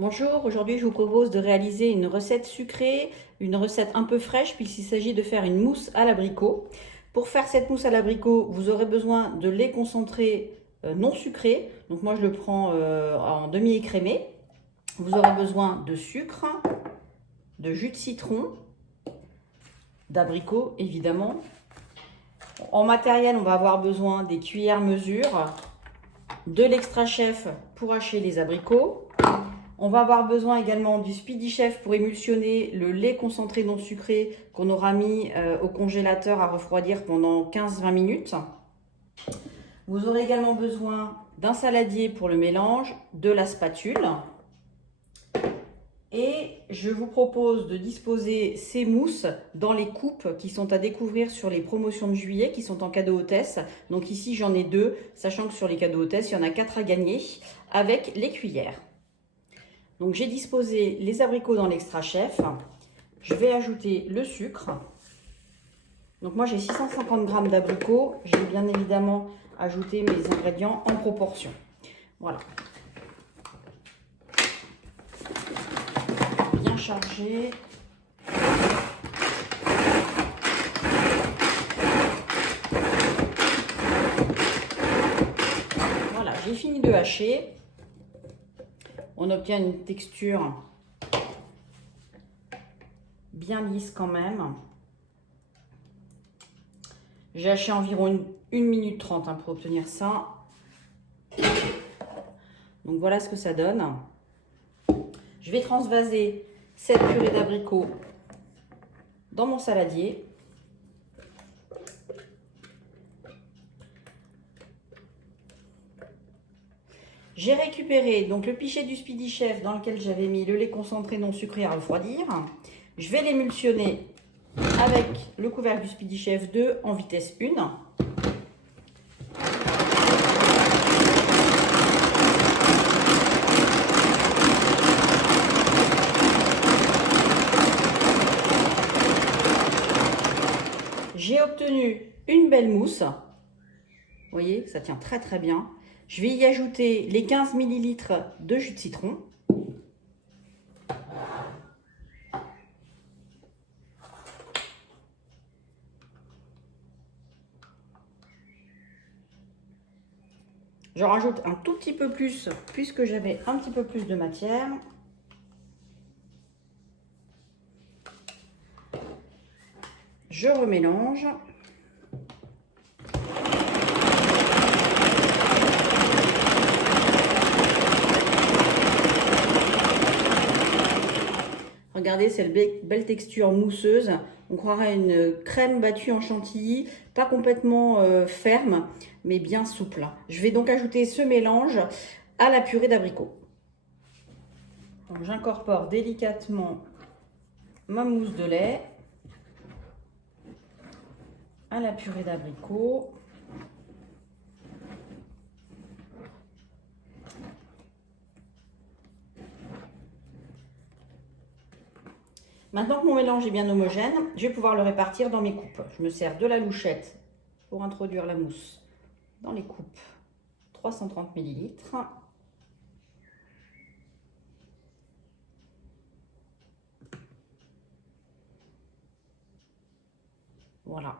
Bonjour, aujourd'hui je vous propose de réaliser une recette sucrée, une recette un peu fraîche puisqu'il s'agit de faire une mousse à l'abricot. Pour faire cette mousse à l'abricot, vous aurez besoin de lait concentré non sucré. Donc moi je le prends en demi-écrémé. Vous aurez besoin de sucre, de jus de citron, d'abricot évidemment. En matériel, on va avoir besoin des cuillères mesure, de l'extra chef pour hacher les abricots. On va avoir besoin également du Speedy Chef pour émulsionner le lait concentré non sucré qu'on aura mis au congélateur à refroidir pendant 15-20 minutes. Vous aurez également besoin d'un saladier pour le mélange, de la spatule. Et je vous propose de disposer ces mousses dans les coupes qui sont à découvrir sur les promotions de juillet, qui sont en cadeau hôtesse. Donc ici j'en ai 2, sachant que sur les cadeaux hôtesse, il y en a 4 à gagner avec les cuillères. Donc j'ai disposé les abricots dans l'extra chef. Je vais ajouter le sucre. Donc moi j'ai 650 g d'abricots. Je vais bien évidemment ajouter mes ingrédients en proportion. Voilà. Bien chargé. Voilà, j'ai fini de hacher. On obtient une texture bien lisse quand même. J'ai haché environ 1 minute 30 pour obtenir ça. Donc voilà ce que ça donne. Je vais transvaser cette purée d'abricots dans mon saladier. J'ai récupéré donc le pichet du Speedy Chef dans lequel j'avais mis le lait concentré non sucré à refroidir. Je vais l'émulsionner avec le couvercle du Speedy Chef 2 en vitesse 1. J'ai obtenu une belle mousse. Vous voyez, ça tient très très bien. Je vais y ajouter les 15 ml de jus de citron. J'en rajoute un tout petit peu plus puisque j'avais un petit peu plus de matière. Je remélange. Regardez, c'est une belle texture mousseuse. On croirait une crème battue en chantilly, pas complètement ferme, mais bien souple. Je vais donc ajouter ce mélange à la purée d'abricots. J'incorpore délicatement ma mousse de lait à la purée d'abricots. Maintenant que mon mélange est bien homogène, je vais pouvoir le répartir dans mes coupes. Je me sers de la louchette pour introduire la mousse dans les coupes 330 ml. Voilà.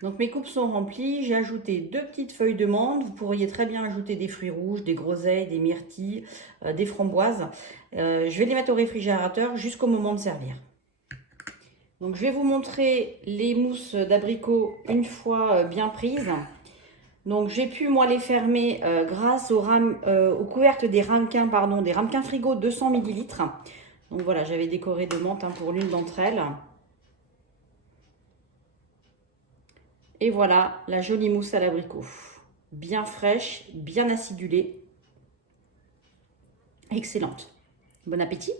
Donc mes coupes sont remplies, j'ai ajouté 2 petites feuilles de menthe. Vous pourriez très bien ajouter des fruits rouges, des groseilles, des myrtilles, des framboises. Je vais les mettre au réfrigérateur jusqu'au moment de servir. Donc je vais vous montrer les mousses d'abricots une fois bien prises. Donc j'ai pu moi les fermer grâce au couvercle des ramequins, des ramequins frigo 200 ml. Donc voilà, j'avais décoré de menthe pour l'une d'entre elles. Et voilà la jolie mousse à l'abricot. Bien fraîche, bien acidulée. Excellente. Bon appétit!